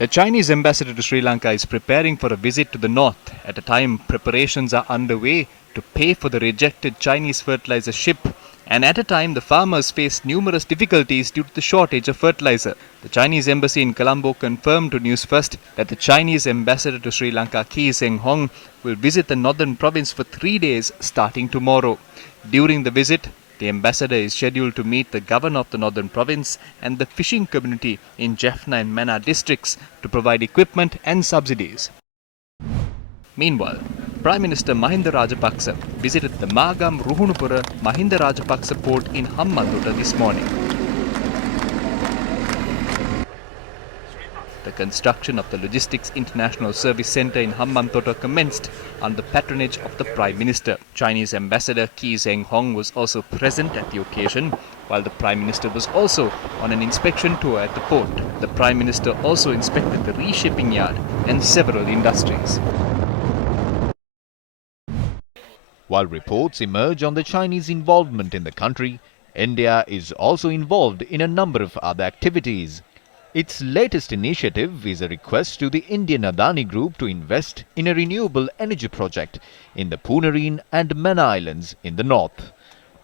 The Chinese ambassador to Sri Lanka is preparing for a visit to the north at a time preparations are underway to pay for the rejected Chinese fertilizer ship, and at a time the farmers face numerous difficulties due to the shortage of fertilizer. The Chinese embassy in Colombo confirmed to Newsfirst that the Chinese ambassador to Sri Lanka, Kee Seng-hong, will visit the northern province for 3 days starting tomorrow. During the visit, the ambassador is scheduled to meet the governor of the northern province and the fishing community in Jaffna and Mannar districts to provide equipment and subsidies. Meanwhile, Prime Minister Mahinda Rajapaksa visited the Magam Ruhunupura Mahinda Rajapaksa port in Hambantota this morning. The construction of the Logistics International Service Centre in Hambantota commenced under patronage of the Prime Minister. Chinese Ambassador Kee Seng-hong was also present at the occasion, while the Prime Minister was also on an inspection tour at the port. The Prime Minister also inspected the reshipping yard and several industries. While reports emerge on the Chinese involvement in the country, India is also involved in a number of other activities. Its latest initiative is a request to the Indian Adani Group to invest in a renewable energy project in the Punareen and Mannar Islands in the north.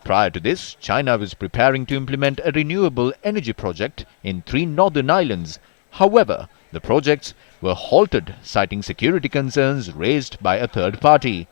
Prior to this, China was preparing to implement a renewable energy project in 3 northern islands. However, the projects were halted, citing security concerns raised by a third party.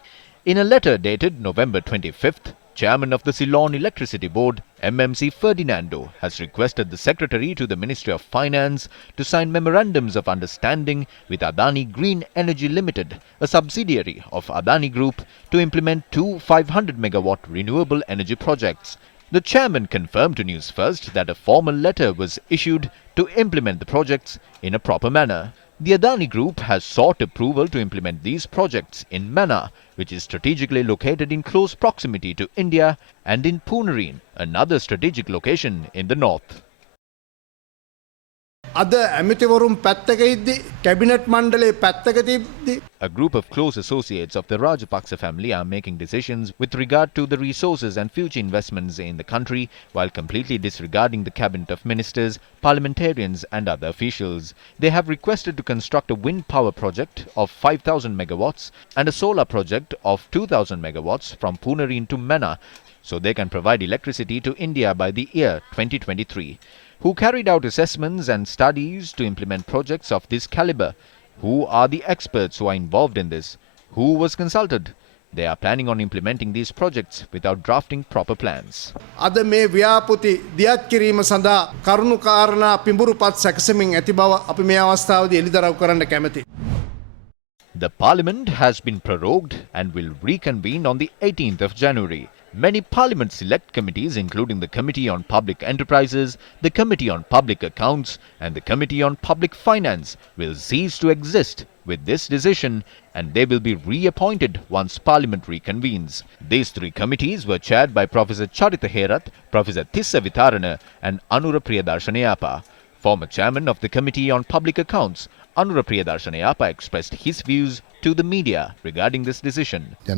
In a letter dated November 25th, Chairman of the Ceylon Electricity Board, MMC Ferdinando, has requested the Secretary to the Ministry of Finance to sign memorandums of understanding with Adani Green Energy Limited, a subsidiary of Adani Group, to implement 2 500-megawatt renewable energy projects. The chairman confirmed to Newsfirst that a formal letter was issued to implement the projects in a proper manner. The Adani Group has sought approval to implement these projects in Mannar, which is strategically located in close proximity to India, and in Punareen, another strategic location in the north. A group of close associates of the Rajapaksa family are making decisions with regard to the resources and future investments in the country, while completely disregarding the cabinet of ministers, parliamentarians and other officials. They have requested to construct a wind power project of 5,000 megawatts and a solar project of 2,000 megawatts from Punareen to Mannar, so they can provide electricity to India by the year 2023. Who carried out assessments and studies to implement projects of this caliber? Who are the experts who are involved in this? Who was consulted? They are planning on implementing these projects without drafting proper plans. The Parliament has been prorogued and will reconvene on the 18th of January. Many Parliament select committees, including the Committee on Public Enterprises, the Committee on Public Accounts and the Committee on Public Finance, will cease to exist with this decision, and they will be reappointed once Parliament reconvenes. These 3 committees were chaired by Professor Charita Herath, Professor Tissa Vitarana and Anura Priyadarshana. Former chairman of the Committee on Public Accounts, Anura Priyadarshana expressed his views to the media regarding this decision. I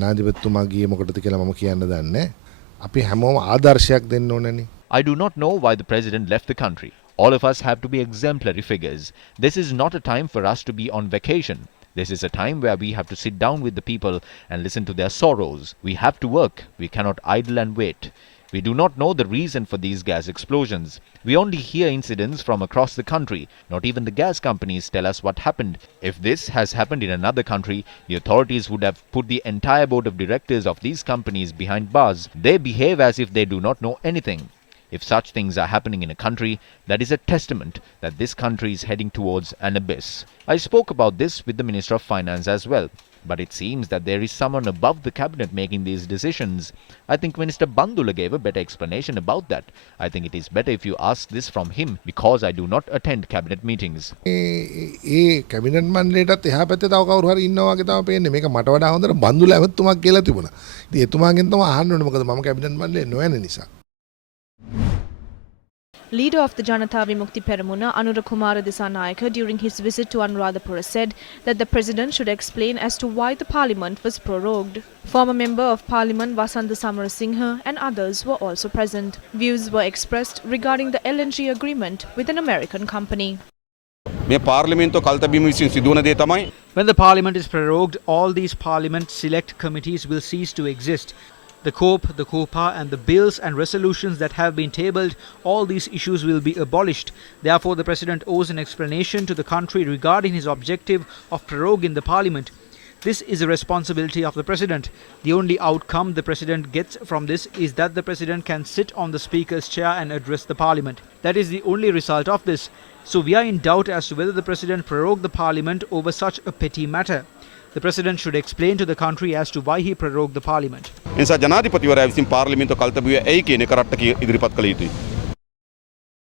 do not know why the president left the country. All of us have to be exemplary figures. This is not a time for us to be on vacation. This is a time where we have to sit down with the people and listen to their sorrows. We have to work. We cannot idle and wait. We do not know the reason for these gas explosions. We only hear incidents from across the country. Not even the gas companies tell us what happened. If this has happened in another country, the authorities would have put the entire board of directors of these companies behind bars. They behave as if they do not know anything. If such things are happening in a country, that is a testament that this country is heading towards an abyss. I spoke about this with the Minister of Finance as well. But it seems that there is someone above the cabinet making these decisions. I think Minister Bandula gave a better explanation about that. I think it is better if you ask this from him, because I do not attend cabinet meetings. cabinet මණ්ඩලයටත් එහා පැත්තේ තව කවුරු හරි ඉන්නවා වගේ තමයි පේන්නේ. මේක මට වඩා හොඳට බන්දුල ඇමතුමක් කියලා තිබුණා. ඉතින් එතුමාගෙන් තමයි අහන්න ඕනේ මොකද මම cabinet මණ්ඩලේ නොයන නිසා. Leader of the Janata Vimukti Peramuna, Anura Kumara Disanayaka, during his visit to Anuradhapura said that the President should explain as to why the Parliament was prorogued. Former Member of Parliament Vasanta Samarasinghe and others were also present. Views were expressed regarding the LNG agreement with an American company. මේ පාර්ලිමේන්තුව කල්තබීම විසින් සිදුවන දේ තමයි When the parliament is prorogued, all these parliament select committees will cease to exist. The COPE, the COPA and the bills and resolutions that have been tabled, all these issues will be abolished. Therefore, the President owes an explanation to the country regarding his objective of proroguing the parliament. This is a responsibility of the President. The only outcome the President gets from this is that the President can sit on the Speaker's chair and address the Parliament. That is the only result of this. So we are in doubt as to whether the President prorogued the Parliament over such a petty matter. The President should explain to the country as to why he prorogued the Parliament. නිසා ජනාධිපතිවරයා විසින් පාර්ලිමේන්තුව කල්තබුවේ ඇයි කියන එක රට්ට ඉදිරිපත් කළ යුතුයි.